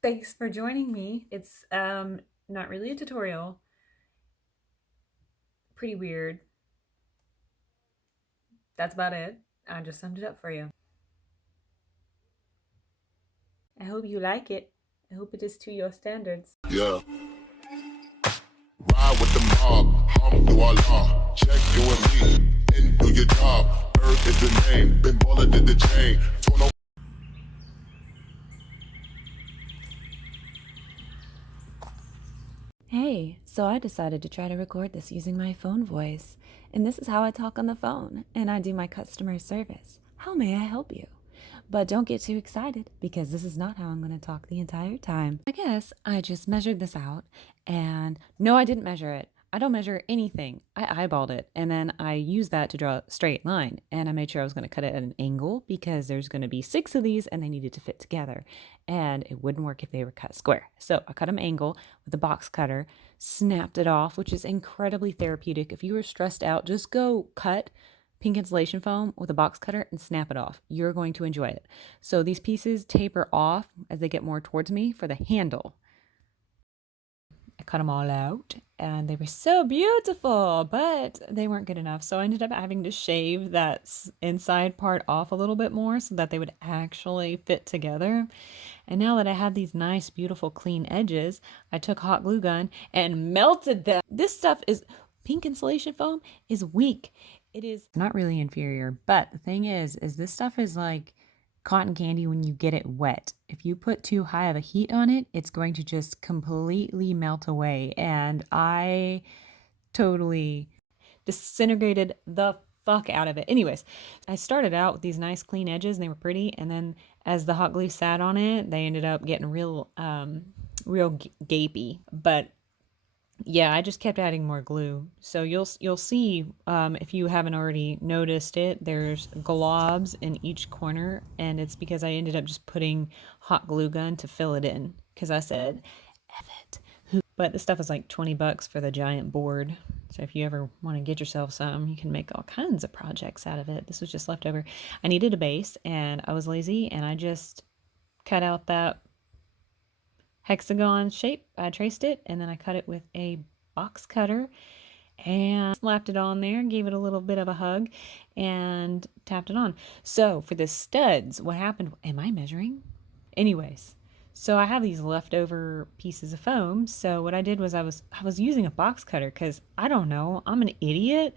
Thanks for joining me. It's not really a tutorial. Pretty weird. That's about it. I just summed it up for you. I hope you like it. I hope it is to your standards. Yeah, ride with the mob, hum through our law. Check you and me, and do your job. Earth is the name, Ben Baller did the chain. Torn over. Hey, so I decided to try to record this using my phone voice, and this is how I talk on the phone, and I do my customer service. How may I help you? But don't get too excited because this is not how I'm going to talk the entire time. I guess I just measured this out, and no, I didn't measure it. I don't measure anything. I eyeballed it, and then I used that to draw a straight line, and I made sure I was going to cut it at an angle because there's going to be 6 of these and they needed to fit together, and it wouldn't work if they were cut square. So I cut them angle with a box cutter, snapped it off, which is incredibly therapeutic. If you were stressed out, just go cut pink insulation foam with a box cutter and snap it off. You're going to enjoy it. So these pieces taper off as they get more towards me for the handle. I cut them all out and they were so beautiful, but they weren't good enough. So I ended up having to shave that inside part off a little bit more so that they would actually fit together. And now that I had these nice, beautiful, clean edges, I took hot glue gun and melted them. This stuff is pink insulation foam is weak. It is not really inferior, but the thing is this stuff is like cotton candy when you get it wet. If you put too high of a heat on it, it's going to just completely melt away. And I totally disintegrated the fuck out of it. Anyways, I started out with these nice clean edges and they were pretty, and then as the hot glue sat on it, they ended up getting real gapey. But yeah, I just kept adding more glue. So you'll see, if you haven't already noticed it, there's globs in each corner, and it's because I ended up just putting hot glue gun to fill it in because I said, F it. But this stuff is like 20 bucks for the giant board. So if you ever want to get yourself some, you can make all kinds of projects out of it. This was just leftover. I needed a base and I was lazy and I just cut out that hexagon shape. I traced it and then I cut it with a box cutter and slapped it on there, gave it a little bit of a hug and tapped it on. So for the studs, what happened? Am I measuring? Anyways, so I have these leftover pieces of foam. So what I did was I was using a box cutter because I don't know, I'm an idiot,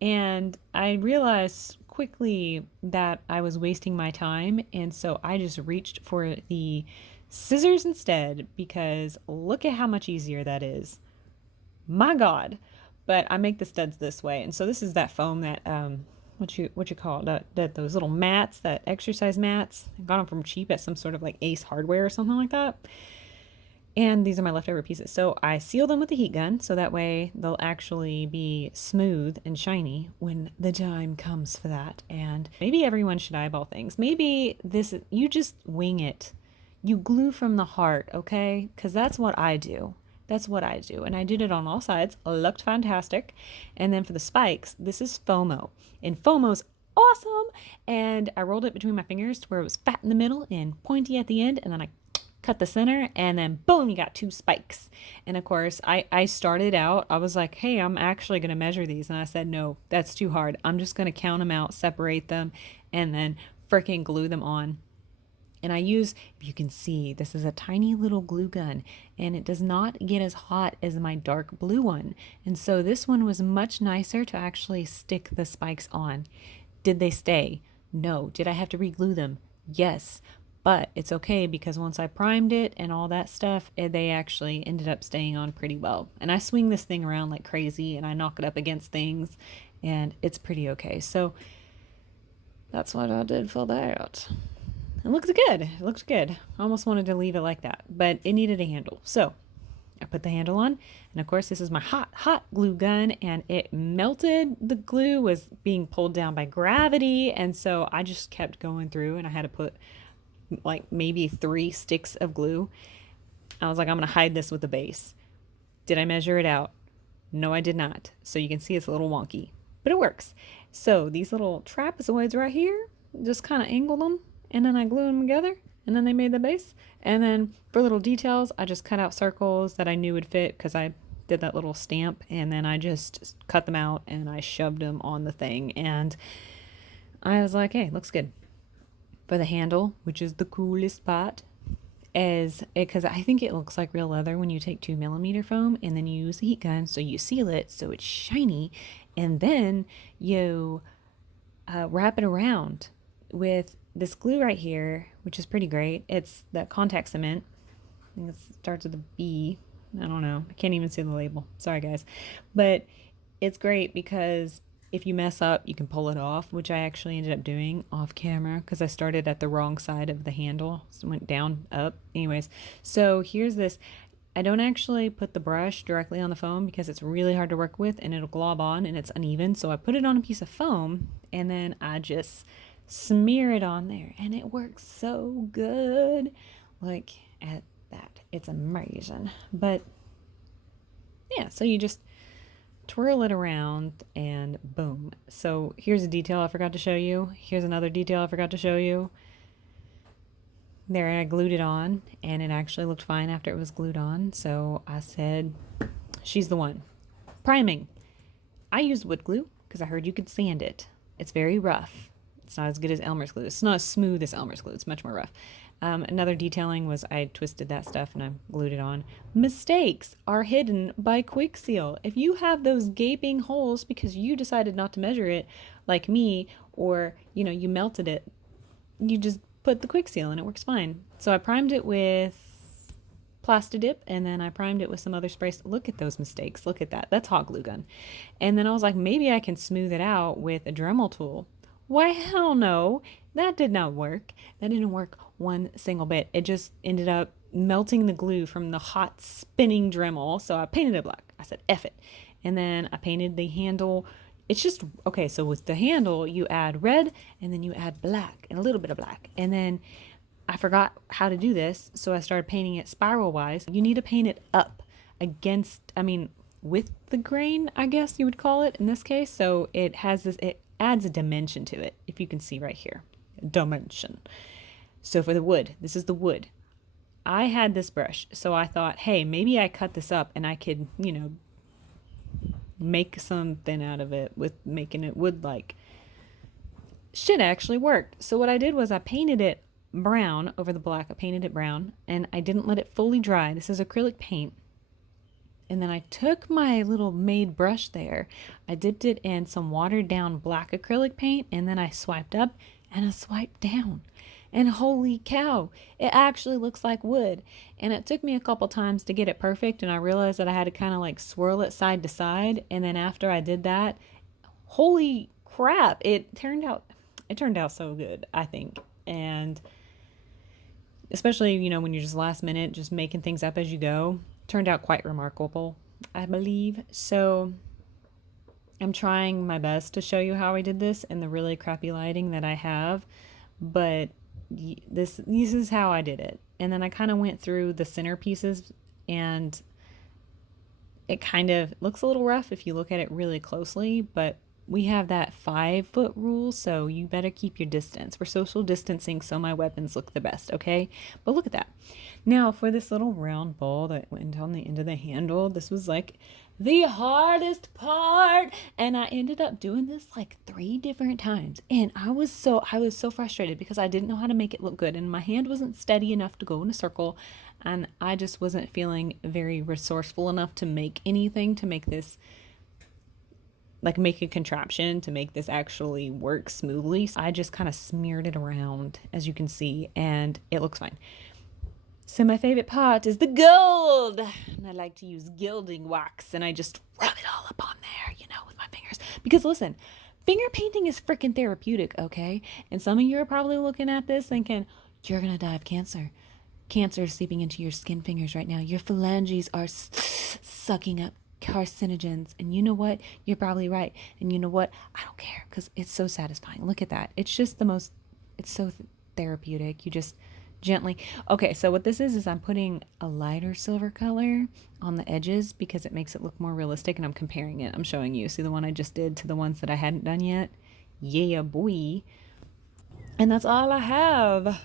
and I realized quickly that I was wasting my time, and so I just reached for the scissors instead because look at how much easier that is. My God. But I make the studs this way, and so this is that foam that what you call it, that those little mats, that exercise mats. I got them from cheap at some sort of like Ace Hardware or something like that. And these are my leftover pieces. So I seal them with the heat gun so that way they'll actually be smooth and shiny when the time comes for that. And maybe everyone should eyeball things. Maybe this, you just wing it. You glue from the heart, okay? Because that's what I do. That's what I do. And I did it on all sides. It looked fantastic. And then for the spikes, this is FOMO. And FOMO's awesome. And I rolled it between my fingers to where it was fat in the middle and pointy at the end. And then I cut the center and then boom, you got 2 spikes. And of course I started out, I was like, hey, I'm actually going to measure these, and I said, no, that's too hard. I'm just going to count them out, separate them, and then freaking glue them on. And I use, if you can see, this is a tiny little glue gun, and it does not get as hot as my dark blue one. And so this one was much nicer to actually stick the spikes on. Did they stay? No. Did I have to re-glue them? Yes. But it's okay because once I primed it and all that stuff, they actually ended up staying on pretty well. And I swing this thing around like crazy and I knock it up against things and it's pretty okay. So that's what I did for that. It looks good. It looks good. I almost wanted to leave it like that, but it needed a handle. So I put the handle on, and of course this is my hot glue gun, and it melted. The glue was being pulled down by gravity, and so I just kept going through, and I had to put like maybe 3 sticks of glue. I was like, I'm gonna hide this with the base. Did I measure it out? No, I did not. So you can see it's a little wonky, but it works. So these little trapezoids right here, just kind of angle them and then I glue them together and then they made the base. And then for little details, I just cut out circles that I knew would fit because I did that little stamp, and then I just cut them out and I shoved them on the thing, and I was like, hey, looks good. For the handle, which is the coolest part, is because I think it looks like real leather when you take 2mm foam and then you use a heat gun, so you seal it so it's shiny, and then you wrap it around with this glue right here, which is pretty great. It's that contact cement. I think it starts with a B. I don't know. I can't even see the label. Sorry, guys. But it's great because if you mess up, you can pull it off, which I actually ended up doing off camera because I started at the wrong side of the handle. So it went down, up. Anyways, so here's this. I don't actually put the brush directly on the foam because it's really hard to work with and it'll glob on and it's uneven. So I put it on a piece of foam and then I just smear it on there and it works so good. Look at that. It's amazing. But yeah, so you just twirl it around and boom. So here's a detail I forgot to show you. Here's another detail I forgot to show you. There, I glued it on and it actually looked fine after it was glued on. So I said, she's the one. Priming. I used wood glue because I heard you could sand it. It's very rough. It's not as good as Elmer's glue. It's not as smooth as Elmer's glue. It's much more rough. Another detailing was I twisted that stuff and I glued it on. Mistakes are hidden by quick seal. If you have those gaping holes because you decided not to measure it like me, or you melted it, you just put the quick seal and it works fine. So I primed it with Plastidip and then I primed it with some other sprays. Look at those mistakes. Look at that. That's hot glue gun. And then I was like, maybe I can smooth it out with a Dremel tool. Why, hell no. That did not work. That didn't work one single bit. It just ended up melting the glue from the hot spinning Dremel. So I painted it black. I said, F it. And then I painted the handle. It's just, okay, so with the handle, you add red and then you add black and a little bit of black. And then I forgot how to do this, so I started painting it spiral wise. You need to paint it up against, with the grain, I guess you would call it in this case. So it has this, it adds a dimension to it, if you can see right here. Dimension. So for the wood, this is the wood. I had this brush, so I thought, hey, maybe I cut this up and I could, make something out of it with making it wood-like. Shit actually worked. So what I did was I painted it brown over the black. I painted it brown and I didn't let it fully dry. This is acrylic paint. And then I took my little made brush there. I dipped it in some watered down black acrylic paint and then I swiped up and I swiped down. And holy cow, it actually looks like wood. And it took me a couple times to get it perfect and I realized that I had to kind of like swirl it side to side. And then after I did that, holy crap, it turned out so good, I think. And especially, when you're just last minute, just making things up as you go, turned out quite remarkable, I believe. So I'm trying my best to show you how I did this in the really crappy lighting that I have, but this is how I did it. And then I kind of went through the center pieces and it kind of looks a little rough if you look at it really closely, but we have that 5-foot rule, so you better keep your distance. We're social distancing so my weapons look the best, okay? But look at that. Now for this little round ball that went on the end of the handle, this was like the hardest part, and I ended up doing this like 3 different times, and I was so frustrated because I didn't know how to make it look good, and my hand wasn't steady enough to go in a circle, and I just wasn't feeling very resourceful enough to make anything to make this, like make a contraption to make this actually work smoothly. So I just kind of smeared it around, as you can see, and it looks fine. So my favorite part is the gold. And I like to use gilding wax and I just rub it all up on there, with my fingers. Because listen, finger painting is freaking therapeutic, okay? And some of you are probably looking at this thinking, you're going to die of cancer. Cancer is seeping into your skin fingers right now. Your phalanges are sucking up carcinogens. And you know what? You're probably right. And you know what? I don't care because it's so satisfying. Look at that. It's just it's so therapeutic. You just gently. Okay, so what this is I'm putting a lighter silver color on the edges because it makes it look more realistic, and I'm comparing it. I'm showing you. See the one I just did to the ones that I hadn't done yet? Yeah, boy. And that's all I have.